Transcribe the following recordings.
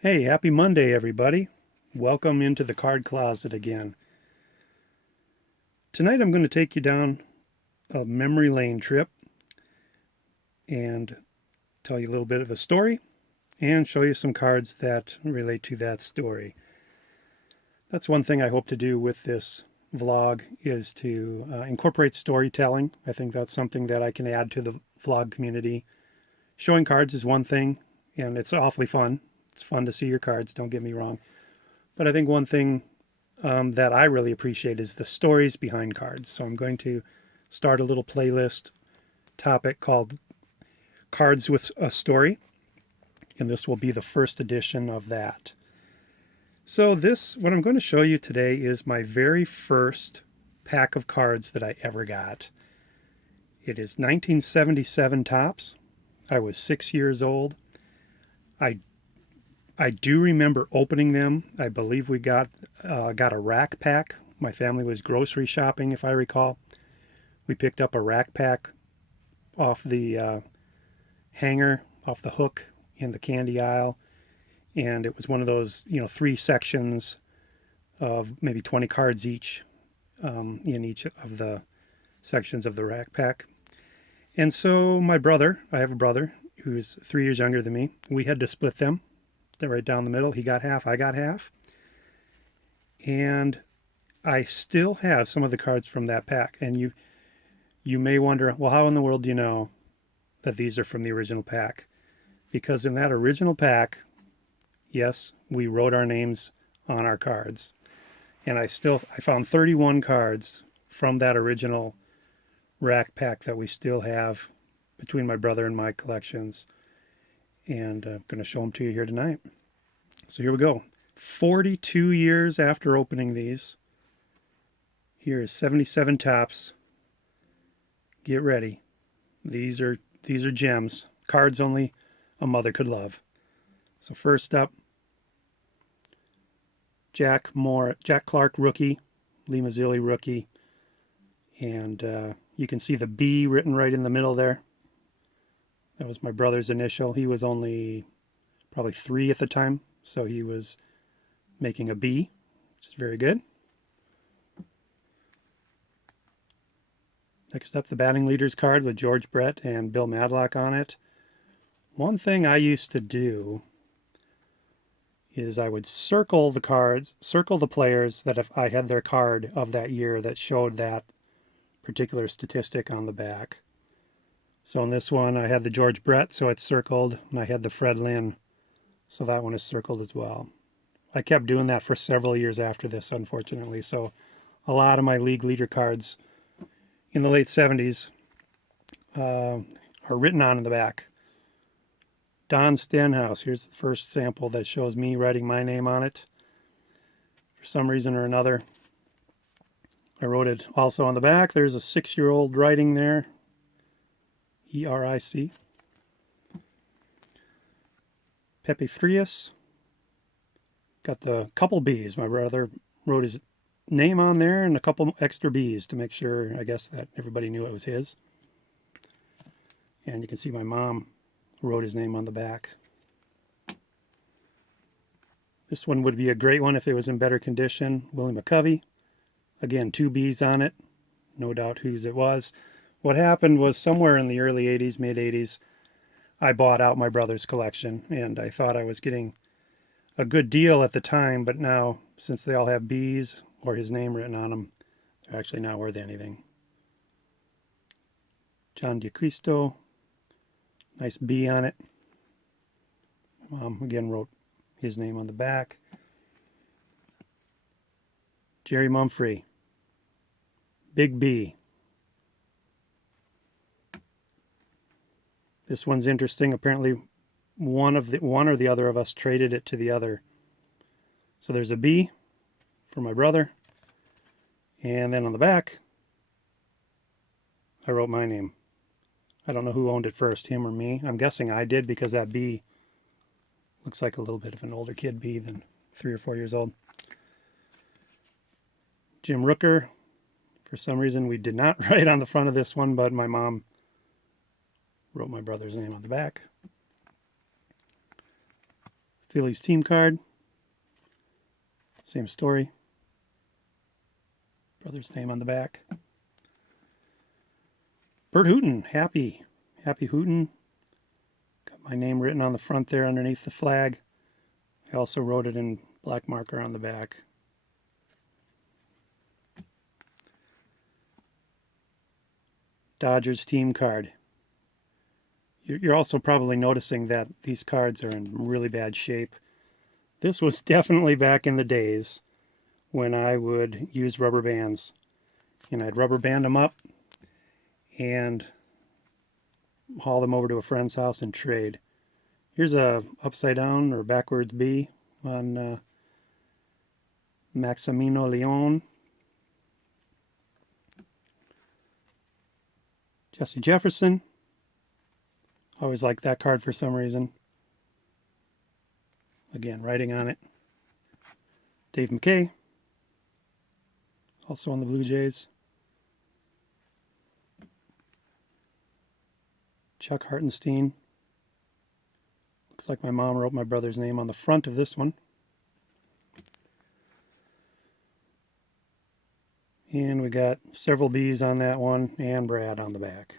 Hey, happy Monday, everybody. Welcome into the card closet again. Tonight I'm going to take you down a memory lane trip and tell you a little bit of a story and show you some cards that relate to that story. That's one thing I hope to do with this vlog is to incorporate storytelling. I think that's something that I can add to the vlog community. Showing cards is one thing, and it's awfully fun. It's fun to see your cards, don't get me wrong. But I think one thing that I really appreciate is the stories behind cards. So I'm going to start a little playlist topic called Cards with a Story, and this will be the first edition of that. So what I'm going to show you today is my very first pack of cards that I ever got. It is 1977 tops. I was 6 years old. I do remember opening them. I believe we got a rack pack. My family was grocery shopping, if I recall. We picked up a rack pack off the hanger, off the hook in the candy aisle, and it was one of those, three sections of maybe 20 cards each in each of the sections of the rack pack. And so I have a brother who's 3 years younger than me. We had to split them. They're right down the middle. He got half, I got half. And I still have some of the cards from that pack. And you may wonder, well, how in the world do you know that these are from the original pack? Because in that original pack, yes, we wrote our names on our cards. And I found 31 cards from that original rack pack that we still have between my brother and my collections. And I'm going to show them to you here tonight. So here we go. 42 years after opening these. Here is 77 tops. Get ready. These are gems. Cards only a mother could love. So first up, Jack Clark rookie, Lee Mazzilli rookie, and you can see the B written right in the middle there. That was my brother's initial. He was only probably 3 at the time, so he was making a B, which is very good. Next up, the batting leaders card with George Brett and Bill Madlock on it. One thing I used to do is I would circle the players that if I had their card of that year that showed that particular statistic on the back. So in this one, I had the George Brett, so it's circled, and I had the Fred Lynn, so that one is circled as well. I kept doing that for several years after this, unfortunately. So a lot of my league leader cards in the late 70s are written on in the back. Don Stenhouse, here's the first sample that shows me writing my name on it. For some reason or another, I wrote it also on the back. There's a 6-year-old writing there. ERIC. Pepe Frias. Got the couple B's. My brother wrote his name on there and a couple extra B's to make sure, I guess, that everybody knew it was his. And you can see my mom wrote his name on the back. This one would be a great one if it was in better condition. Willie McCovey. Again, 2 B's on it. No doubt whose it was. What happened was somewhere in the early 80s, mid 80s, I bought out my brother's collection, and I thought I was getting a good deal at the time, but now, since they all have B's or his name written on them, they're actually not worth anything. John DeCristo, nice B on it. My mom again wrote his name on the back. Jerry Mumphrey, big B. This one's interesting. Apparently, one or the other of us traded it to the other. So there's a B for my brother, and then on the back, I wrote my name. I don't know who owned it first, him or me. I'm guessing I did because that B looks like a little bit of an older kid B than 3 or 4 years old. Jim Rooker. For some reason, we did not write on the front of this one, but my mom wrote my brother's name on the back. Phillies team card. Same story. Brother's name on the back. Bert Hooton, Happy Hooton. Got my name written on the front there underneath the flag. I also wrote it in black marker on the back. Dodgers team card. You're also probably noticing that these cards are in really bad shape. This was definitely back in the days when I would use rubber bands. And I'd rubber band them up and haul them over to a friend's house and trade. Here's a upside down or backwards B on Maximino Leon. Jesse Jefferson. Always liked that card for some reason. Again, writing on it. Dave McKay. Also on the Blue Jays. Chuck Hartenstein. Looks like my mom wrote my brother's name on the front of this one. And we got several B's on that one and Brad on the back.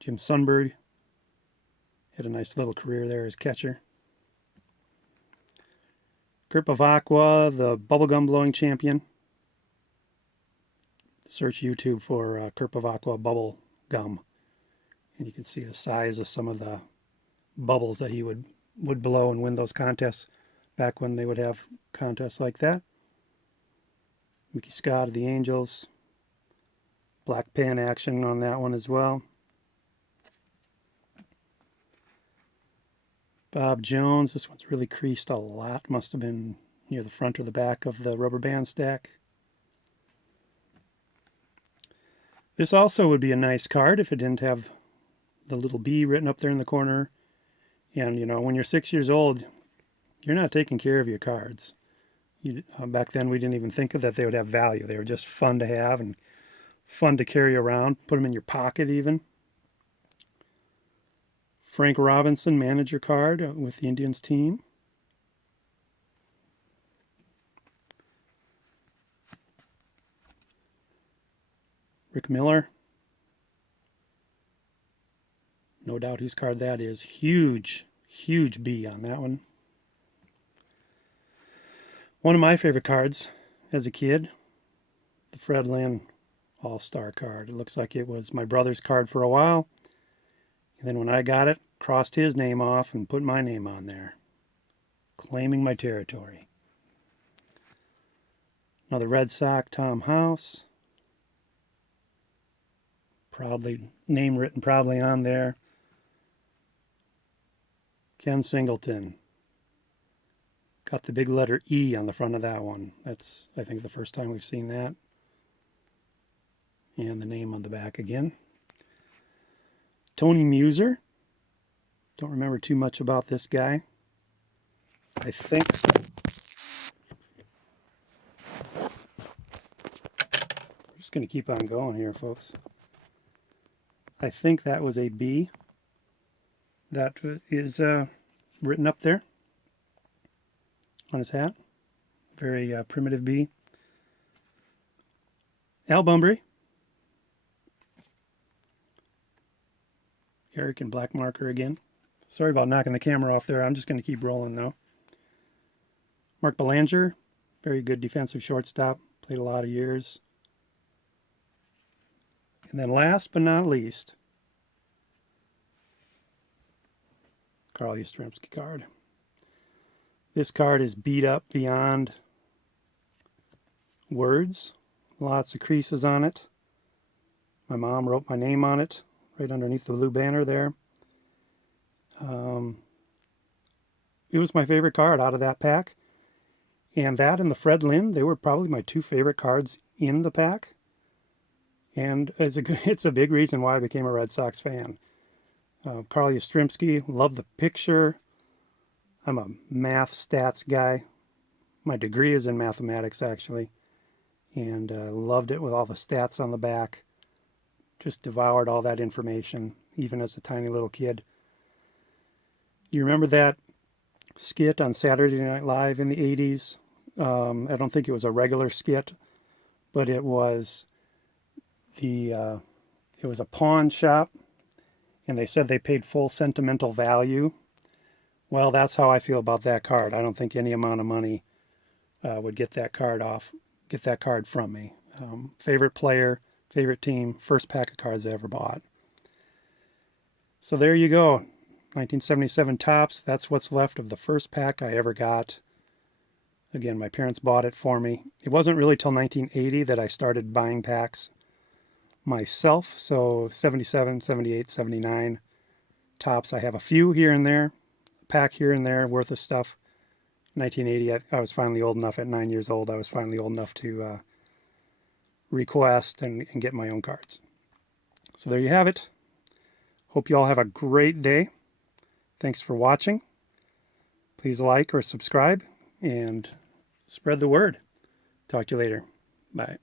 Jim Sundberg had a nice little career there as catcher. Kurt Bevacqua, the bubblegum blowing champion. Search YouTube for Kurt Bevacqua bubble gum, and you can see the size of some of the bubbles that he would blow and win those contests back when they would have contests like that. Mickey Scott of the Angels. Black pen action on that one as well. Bob Jones, this one's really creased a lot. Must have been near the front or the back of the rubber band stack. This also would be a nice card if it didn't have the little B written up there in the corner. And, you know, when you're 6 years old, you're not taking care of your cards. Back then, we didn't even think of that they would have value. They were just fun to have and fun to carry around. Put them in your pocket even. Frank Robinson, manager card with the Indians team. Rick Miller. No doubt whose card that is. Huge, huge B on that one. One of my favorite cards as a kid, the Fred Lynn All-Star card. It looks like it was my brother's card for a while. And then when I got it, crossed his name off and put my name on there. Claiming my territory. Another Red Sox, Tom House. Proudly, name written proudly on there. Ken Singleton. Got the big letter E on the front of that one. That's, I think, the first time we've seen that. And the name on the back again. Tony Muser. Don't remember too much about this guy. I think we're just going to keep on going here, folks. I think that was a B. That is written up there on his hat. Very primitive B. Al Bunbury. Eric in black marker again. Sorry about knocking the camera off there. I'm just going to keep rolling though. Mark Belanger. Very good defensive shortstop. Played a lot of years. And then last but not least, Carl Yastrzemski card. This card is beat up beyond words. Lots of creases on it. My mom wrote my name on it right underneath the blue banner there. It was my favorite card out of that pack. And that and the Fred Lynn, they were probably my two favorite cards in the pack. And it's a big reason why I became a Red Sox fan. Carl Yastrzemski, love the picture. I'm a math stats guy. My degree is in mathematics, actually. And loved it with all the stats on the back. Just devoured all that information. even as a tiny little kid. You remember that skit on Saturday Night Live in the 80s? I don't think it was a regular skit, but it was it was a pawn shop, and they said they paid full sentimental value. Well, that's how I feel about that card. I don't think any amount of money would get that card from me. Favorite player, favorite team, first pack of cards I ever bought. So there you go. 1977 Topps. That's what's left of the first pack I ever got. Again, my parents bought it for me. It wasn't really till 1980 that I started buying packs myself. So 77, 78, 79 Topps. I have a few here and there, a pack here and there worth of stuff. 1980, I was finally old enough, at 9 years old, I was finally old enough to request and get my own cards. So there you have it. Hope you all have a great day. Thanks for watching. Please like or subscribe and spread the word. Talk to you later. Bye.